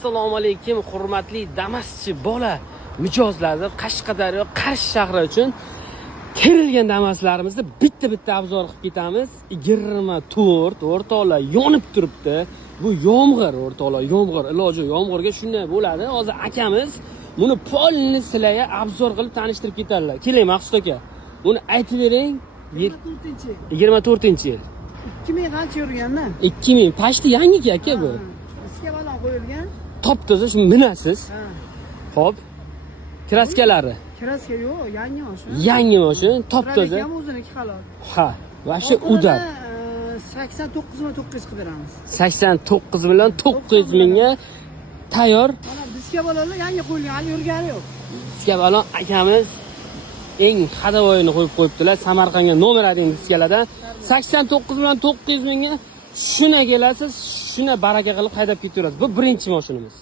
Assalomu alaykum, hurmatli Damaschi bola mijozlari Qashqadaryo Qarshi shahri uchun kerilgan Damaslarimizni bitta obzor qilib ketamiz. 24 o'rtoqlar yonib turibdi. Bu yomg'ir o'rtoqlar, yomg'ir. Iloji yomg'irga shunday bo'ladi. Hozir akamiz buni polni silaya obzor qilib tanishtirib ketadilar. Keling Maqsud aka. Buni aytib bering. 24-yil. 2000 qancha yurganda? 2000. Pashti yangi aka bu. Diska baland qo'yilgan. Top-toza shuni minasiz. Xo'p. Kraskalari. Kraska yo'q, yangi mashina. Yangi mashina, top-toza. Ham o'ziniki halol. Ha, vobshe udat. 89 million 900 qilib beramiz. 89 million 900 mingga tayyor. Mana diska balolar yangi qo'yilgan, hali yurgani yo'q. Diska balon akamiz eng hadavoyini qo'yib qo'yibdilar. Samarqandga nomer 1 diskalardan 89 million 900 mingga shuna kelasiz, shuna baraka qilib haydab ketaverasiz. Bu birinchi mashinamiz.